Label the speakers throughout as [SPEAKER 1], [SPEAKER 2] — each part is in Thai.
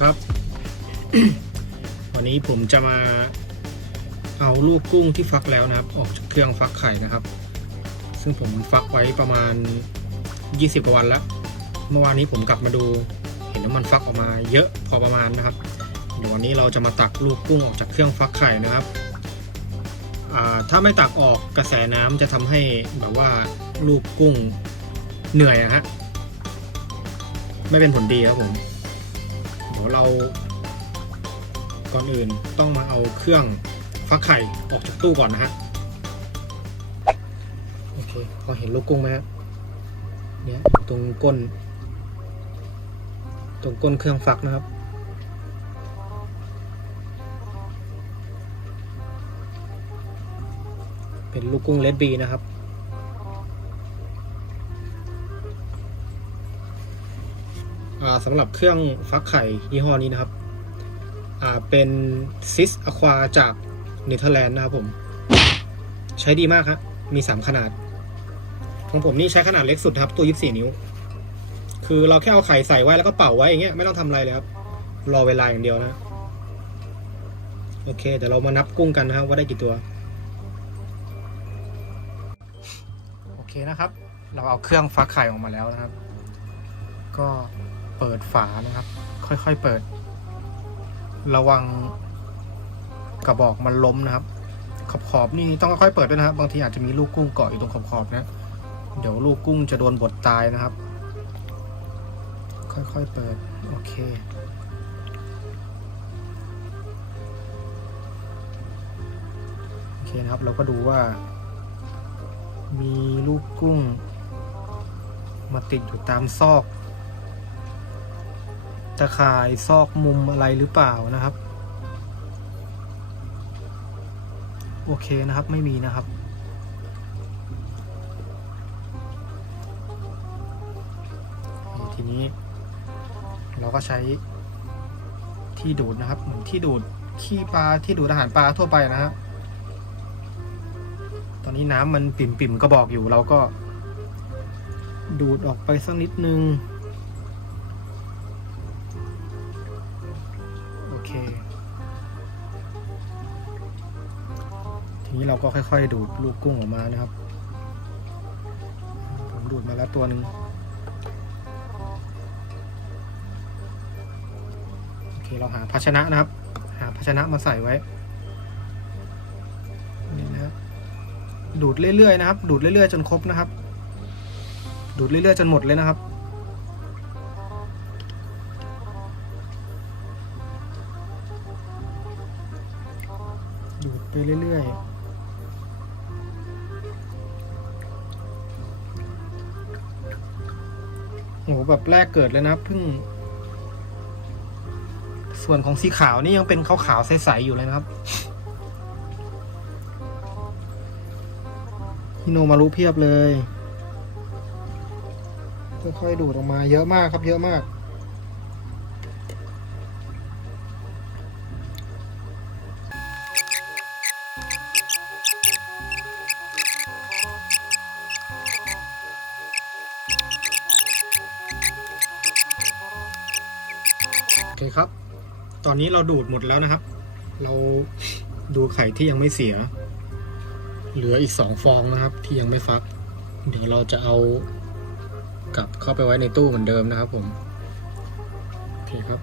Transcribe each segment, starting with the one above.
[SPEAKER 1] ครับ วันนี้ผมจะมาเอาลูกกุ้งที่ฟักแล้วนะครับ ออกจากเครื่องฟักไข่นะครับ ซึ่งผมฟักไว้ประมาณ 20กว่าวันแล้ว เมื่อวานนี้ผมกลับมาดู เห็นว่ามันฟักออกมาเยอะพอประมาณนะครับเดี๋ยววันนี้เราจะมาตักลูกกุ้งออกจากเครื่องฟักไข่นะครับถ้าไม่ตักออกกระแสน้ำจะทำให้แบบว่าลูกกุ้งเหนื่อยอะฮะไม่เป็นผลดีครับผม เรา ก่อนอื่นต้องมาเอาเครื่องฟักไข่ออกจากตู้ก่อนนะฮะโอเคพอเห็นลูกกุ้งไหมฮะเนี่ยตรงก้น ตรงก้นเครื่องฟักนะครับเป็นลูกกุ้งเลดบีนะครับ สำหรับเครื่องฟักไข่ยี่ห้อนี้นะครับเป็นซิสอควาจากเนเธอร์แลนด์นะครับผม ใช้ดีมากครับ มี 3 ขนาด ของผมนี่ใช้ขนาดเล็กสุดครับ ตัว 24 นิ้ว คือเราแค่เอาไข่ใส่ไว้แล้วก็เป่าไว้อย่างเงี้ยไม่ต้องทำอะไรเลยครับ รอเวลาอย่างเดียวนะ โอเคเดี๋ยวเรามานับกุ้งกันนะครับว่าได้กี่ตัว โอเคนะครับ เราเอาเครื่องฟักไข่ออกมาแล้วนะครับ ก็ เปิดฝานะครับ ค่อยๆเปิด ระวังกระบอกมันล้มนะครับ ขอบขอบนี่ต้องค่อยๆเปิดด้วยนะครับ บางทีอาจจะมีลูกกุ้งเกาะอยู่ตรงขอบขอบนะเดี๋ยวลูกกุ้งจะโดนบดตายนะครับ ค่อยๆเปิดโอเคโอเคนะครับ เราก็ดูว่า มีลูกกุ้ง มาติดอยู่ตามซอก ตะข่ายซอกมุมอะไรหรือเปล่านะครับ โอเคนะครับไม่มีนะครับ ทีนี้ เราก็ใช้ที่ดูดนะครับ เหมือนที่ดูดขี้ปลาที่ดูดอาหารปลาทั่วไปนะครับตอนนี้น้ำมันปิ่มๆก็บอกอยู่เราก็ดูดออกไปสักนิดนึง นี้เราก็ค่อย ๆ ดูดลูกกุ้งออกมานะครับ ผมดูดมาแล้วตัวหนึ่งโอเคเราหาภาชนะนะครับ หาภาชนะมาใส่ไว้นี่นะดูดเรื่อยๆนะครับ ดูดเรื่อยๆจนครบนะครับ ดูดเรื่อยๆจนหมดเลยนะครับดูดไปเรื่อยๆ โหแบบแรกเกิดเลยนะเพิ่ง ส่วนของสีขาวนี่ยังเป็นขาวๆใสๆอยู่เลยนะครับฮิโนมารุเพียบเลยค่อยๆดูดออกมาเยอะมากครับเยอะมาก คครับ ตอนนี้เราดูดหมดแล้วนะครับ เราดูไข่ที่ยังไม่เสีย เหลืออีกสองฟองนะครับ ที่ยังไม่ฟัก เดี๋ยวเราจะเอากลับเข้าไปไว้ในตู้เหมือนเดิมนะครับ ผมโอเคครับ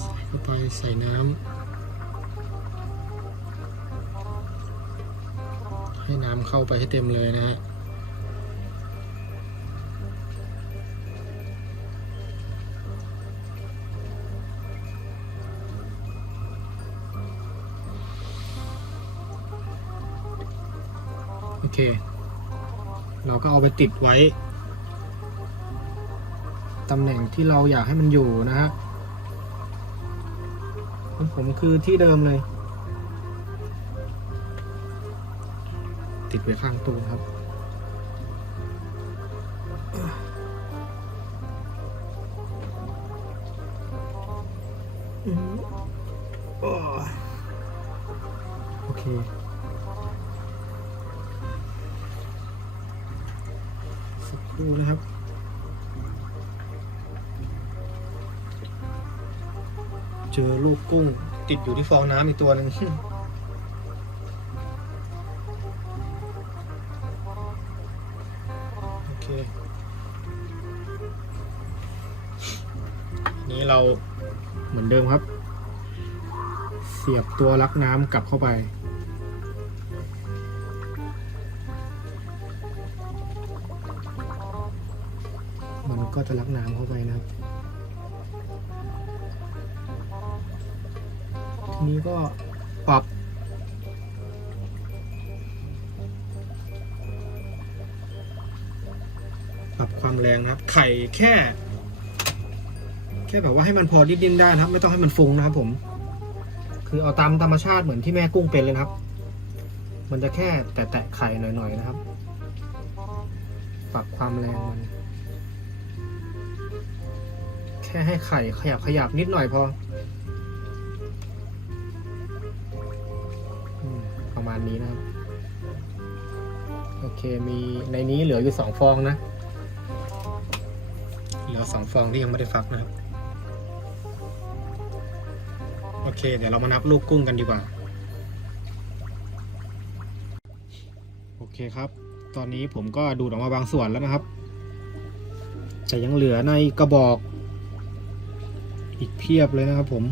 [SPEAKER 1] ใส่เข้าไปใส่น้ำให้น้ำเข้าไปให้เต็มเลยนะฮะ เค เราก็เอาไปติดไว้ตำแหน่งที่เราอยากให้มันอยู่นะฮะของผมคือที่เดิมเลย ติดไว้ข้างตู้ครับโอเค สักครู่นะครับเจอลูกกุ้ง ติดอยู่ที่ฟองน้ำอีกตัวหนึ่งโอเคนนี้เราเหมือนเดิมครับ เสียบตัวลักน้ำกลับเข้าไป ก็จะลักน้ำเข้าไปนะครับทีนี้ก็ปรับ ปรับความแรงนะครับ ไข่แค่ แค่แบบว่าให้มันพอดิ้นๆได้นะครับ ไม่ต้องให้มันฟุ้งนะครับผม คือเอาตามธรรมชาติเหมือนที่แม่กุ้งเป็นเลยนะครับ มันจะแค่แตะๆไข่หน่อยๆนะครับ ปรับความแรงมัน ค่ให้ไข่ขยับขยับนิดหน่อยพอ ประมาณนี้นะครับ โอเคมีในนี้เหลืออยู่สองฟองนะ เหลือสองฟองที่ยังไม่ได้ฟักนะครับ โอเค เดี๋ยวเรามานับลูกกุ้งกันดีกว่า โอเคครับ ตอนนี้ผมก็ดูดออกมาบางส่วนแล้วนะครับแต่ยังเหลือในกระบอก อีกเพียบเลยนะครับผม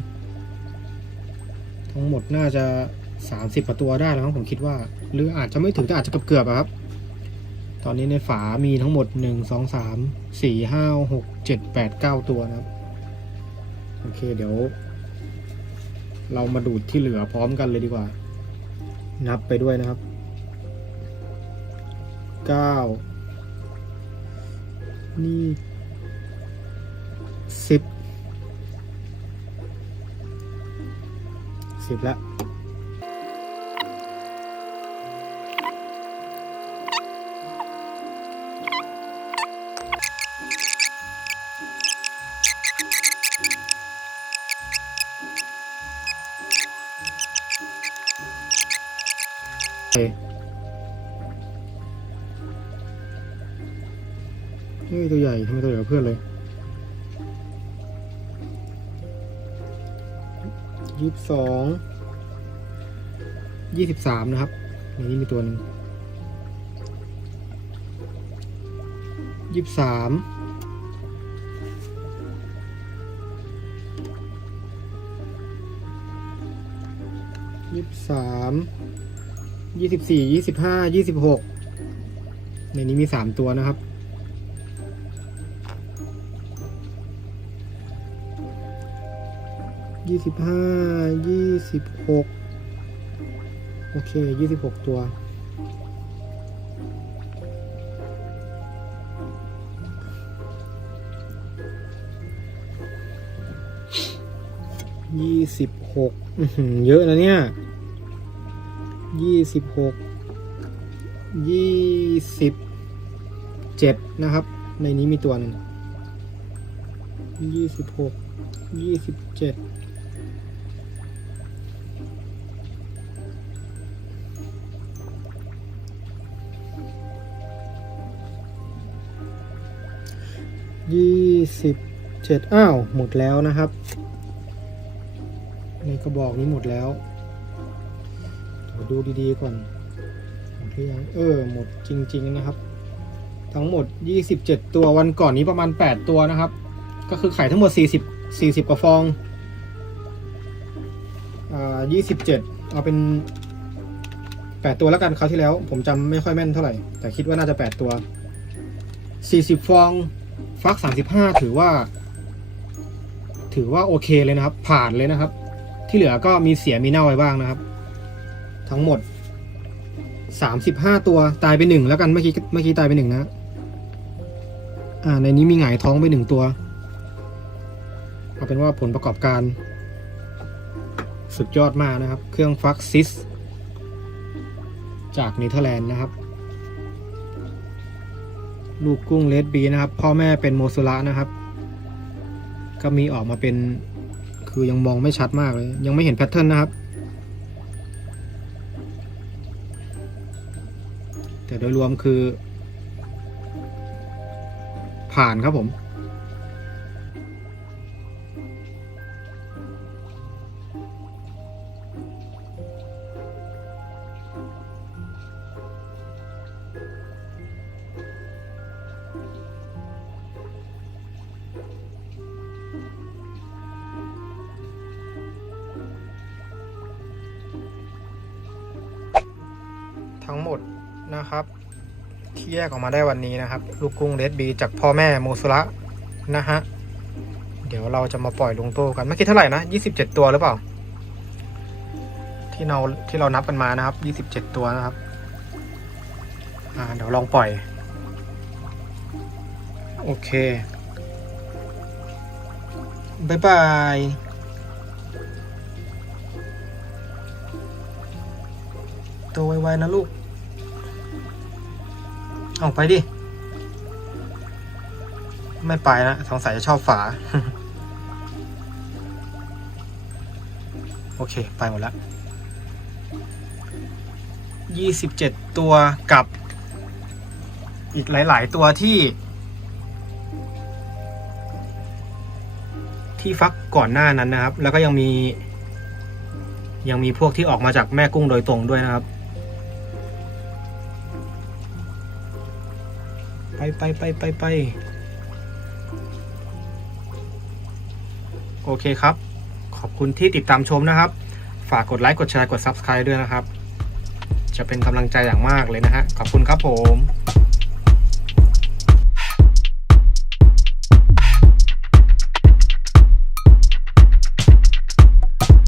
[SPEAKER 1] ทั้งหมดน่าจะสามสิบกว่าตัวได้แล้วผมคิดว่า หรืออาจจะไม่ถึงแต่อาจจะเกือบๆครับ ตอนนี้ในฝามีทั้งหมดหนึ่งสองสามสี่ห้าหกเจ็ดแปดเก้าตัวนะครับ โอเคเดี๋ยว เรามาดูดที่เหลือพร้อมกันเลยดีกว่า นับไปด้วยนะครับเก้านี่สิบ สิบละโอเคเฮ้ยตัวใหญ่ทำไมตัวใหญ่กว่าเพื่อนเลย ยี่สิบสองยี่สิบสามนะครับในนี้มีตัวหนึ่งยี่สิบสามยี่สิบสามยี่สิบสี่ยี่สิบห้ายี่สิบหกในนี้มีสามตัวนะครับ ยี่สิบห้ายี่สิบหกโอเคยี่สิบหกตัว ยี่สิบหกเยอะนะเนี่ยยี่สิบหกยี่สิบเจ็ดนะครับ ในนี้มีตัวหนึ่งยี่สิบหกยี่สิบเจ็ด ยี่สิบเจ็ดอ้าว หมดแล้วนะครับในกระบอกนี้หมดแล้วเดี๋ยวดูดีๆก่อนหมดหรือยังเออ หมดจริง ๆ นะครับ ทั้งหมด 27 ตัววันก่อนนี้ประมาณ 8 ตัวนะครับ ก็คือไข่ทั้งหมด 40 40กว่าฟองอ่า27 เอาเป็น 8 ตัวแล้วกันคราวที่แล้ว ผมจำไม่ค่อยแม่นเท่าไหร่ แต่คิดว่าน่าจะ 8 ตัว 40 ฟอง ฟัก35ถือว่า ถือว่าโอเคเลยนะครับ ผ่านเลยนะครับ ที่เหลือก็มีเสียมีเน่าไว้บ้างนะครับ ทั้งหมด35ตัวตายไปหนึ่งแล้วกันเมื่อกี้เมื่อกี้ตายไปหนึ่งนะ อ่า ในนี้มีหงายท้องไปหนึ่งตัวเอาเป็นว่าผลประกอบการ สุดยอดมากนะครับ เครื่องฟักซิส จากเนเธอร์แลนด์นะครับ ลูกกุ้งเลดบีนะครับ พ่อแม่เป็นโมซุระนะครับ ก็มีออกมาเป็น คือยังมองไม่ชัดมากเลย ยังไม่เห็นแพทเทิร์นนะครับ แต่โดยรวมคือ ผ่านครับผม ทั้งหมดนะครับ ที่แยกออกมาได้วันนี้นะครับ ลูกกุ้งเรดบีจากพ่อแม่โมซุระนะฮะเดี๋ยวเราจะมาปล่อยลงโต้กันเมื่อกี้เท่าไหร่นะ27 ตัวหรือเปล่า ที่เราที่เรานับกันมานะครับ27 ตัวนะครับอ่าเดี๋ยวลองปล่อย โอเคบายบาย ตัวไวๆนะลูกเอาไปดิ ไม่ไปนะสงสัยจะชอบฝา โอเค ไปหมดแล้วยี่สิบเจ็ดตัวกับ อีกหลาย ๆ ตัวที่ ที่ฟักก่อนหน้านั้นนะครับ แล้วก็ยังมียังมีพวกที่ออกมาจากแม่กุ้งโดยตรงด้วยนะครับ ไปไปไปไปไปโอเคครับ ขอบคุณที่ติดตามชมนะครับ ฝากกดไลค์กดแชร์กด Subscribe ด้วยนะครับ จะเป็นกำลังใจอย่างมากเลยนะฮะ ขอบคุณครับผม